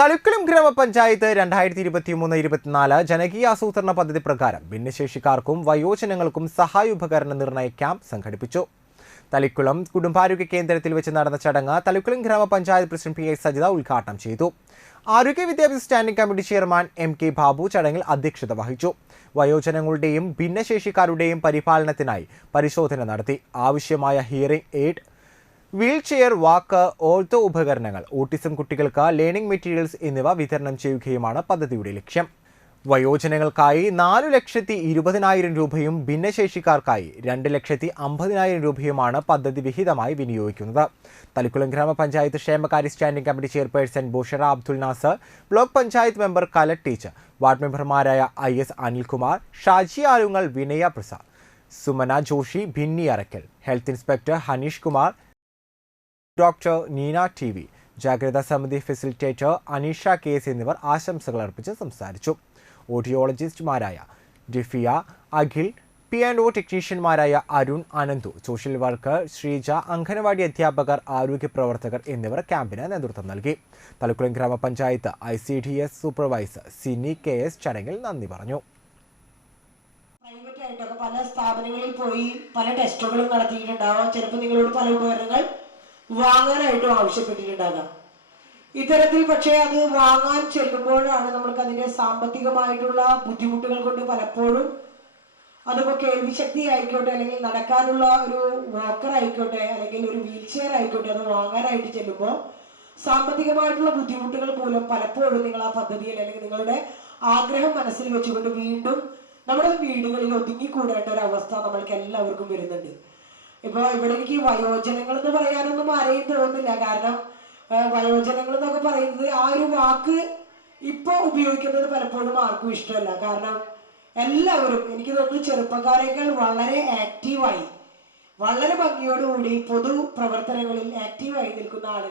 തളിക്കുളം ഗ്രാമപഞ്ചായത്ത് രണ്ടായിരത്തി ഇരുപത്തി മൂന്ന് ഇരുപത്തിനാല് ജനകീയ ആസൂത്രണ പദ്ധതി പ്രകാരം ഭിന്നശേഷിക്കാർക്കും വയോജനങ്ങൾക്കും സഹായ ഉപകരണ നിർണയ ക്യാമ്പ് സംഘടിപ്പിച്ചു. തളിക്കുളം കുടുംബാരോഗ്യ കേന്ദ്രത്തിൽ വെച്ച് നടന്ന ചടങ്ങ് തളിക്കുളം ഗ്രാമപഞ്ചായത്ത് പ്രസിഡന്റ് പി എസ് സജിത ഉദ്ഘാടനം ചെയ്തു. ആരോഗ്യ വിദ്യാഭ്യാസ standing committee chairman M K Babu ചടങ്ങിൽ അധ്യക്ഷത വഹിച്ചു. വയോജനങ്ങളുടെയും ഭിന്നശേഷിക്കാരുടെയും പരിപാലനത്തിനായി പരിശോധന നടത്തി. ആവശ്യമായ hearing aid wheel chair walk ortho ഉപകരണങ്ങൾ ഓട്ടിസം കുട്ടികൾക്ക് ലേണിംഗ് മെറ്റീരിയൽസ് എന്നിവ വിതരണം ചെയ്യുകയുമാണ് പദ്ധതിയുടെ ലക്ഷ്യം. വയോജനങ്ങൾക്കായി നാലു ലക്ഷത്തി ഇരുപതിനായിരം രൂപയും ഭിന്നശേഷിക്കാർക്കായി രണ്ട് ലക്ഷത്തി അമ്പതിനായിരം രൂപയുമാണ് പദ്ധതി വിഹിതമായി വിനിയോഗിക്കുന്നത്. തളിക്കുളം ഗ്രാമപഞ്ചായത്ത് ക്ഷേമകാര്യ standing committee chairperson Bushra Abdul Nasar block panchayat member Kala teacher ward മെമ്പർമാരായ I S Anilkumar Shaji Alungal Vinaya Prasad Sumana Joshi Binni Arakkal health inspector Hanish Kumar doctor Neena T V ജാഗ്രതാ സമിതി facilitator Aneesha കേസ് എന്നിവർ ആശംസകൾ അർപ്പിച്ച് സംസാരിച്ചു. ഓഡിയോളജിസ്റ്റുമാരായ Difia Akhil P and O ടെക്നീഷ്യന്മാരായ Arun Ananthu social worker Sreeja anganwadi അധ്യാപകർ ആരോഗ്യ പ്രവർത്തകർ എന്നിവർ ക്യാമ്പിന് നേതൃത്വം നൽകി. തലക്കുളം ഗ്രാമപഞ്ചായത്ത് I C D S supervisor Sini K S ചടങ്ങിൽ നന്ദി പറഞ്ഞു. പല സ്ഥാപനങ്ങളിൽ പോയി പല ടെസ്റ്റുകളും നടത്തിയിട്ടുണ്ടാവാം. ചിലപ്പോൾ നിങ്ങളോട് പല ഉപകരണങ്ങൾ വാങ്ങാനായിട്ടും ആവശ്യപ്പെട്ടിട്ടുണ്ടാകാം. ഇത്തരത്തിൽ പക്ഷേ അത് വാങ്ങാൻ ചെല്ലുമ്പോഴാണ് നമ്മൾക്ക് അതിന്റെ സാമ്പത്തികമായിട്ടുള്ള ബുദ്ധിമുട്ടുകൾ കൊണ്ട് പലപ്പോഴും അതിപ്പോ കേൾവി ശക്തി ആയിക്കോട്ടെ അല്ലെങ്കിൽ നടക്കാനുള്ള ഒരു വാക്കർ ആയിക്കോട്ടെ അല്ലെങ്കിൽ ഒരു വീൽ ചെയർ ആയിക്കോട്ടെ അത് വാങ്ങാനായിട്ട് ചെല്ലുമ്പോൾ സാമ്പത്തികമായിട്ടുള്ള ബുദ്ധിമുട്ടുകൾ മൂലം പലപ്പോഴും നിങ്ങൾ ആ പദ്ധതിയിൽ അല്ലെങ്കിൽ നിങ്ങളുടെ ആഗ്രഹം മനസ്സിൽ വെച്ചുകൊണ്ട് വീണ്ടും നമ്മുടെ വീടുകളിൽ ഒതുങ്ങിക്കൂടേണ്ട ഒരു അവസ്ഥ നമ്മൾക്ക് എല്ലാവർക്കും വരുന്നുണ്ട്. ഇപ്പൊ ഇവിടെ എനിക്ക് വയോജനങ്ങൾ എന്ന് പറയാനൊന്നും ആരെയും തോന്നുന്നില്ല. കാരണം വയോജനങ്ങൾ എന്നൊക്കെ പറയുന്നത് ആ ഒരു വാക്ക് ഇപ്പൊ ഉപയോഗിക്കുന്നത് പലപ്പോഴും ആർക്കും ഇഷ്ടമല്ല. കാരണം എല്ലാവരും എനിക്ക് തോന്നുന്നു ചെറുപ്പക്കാരേക്കാൾ വളരെ ആക്റ്റീവായി വളരെ ഭംഗിയോടുകൂടി പൊതു പ്രവർത്തനങ്ങളിൽ ആക്റ്റീവായി നിൽക്കുന്ന ആളുകൾ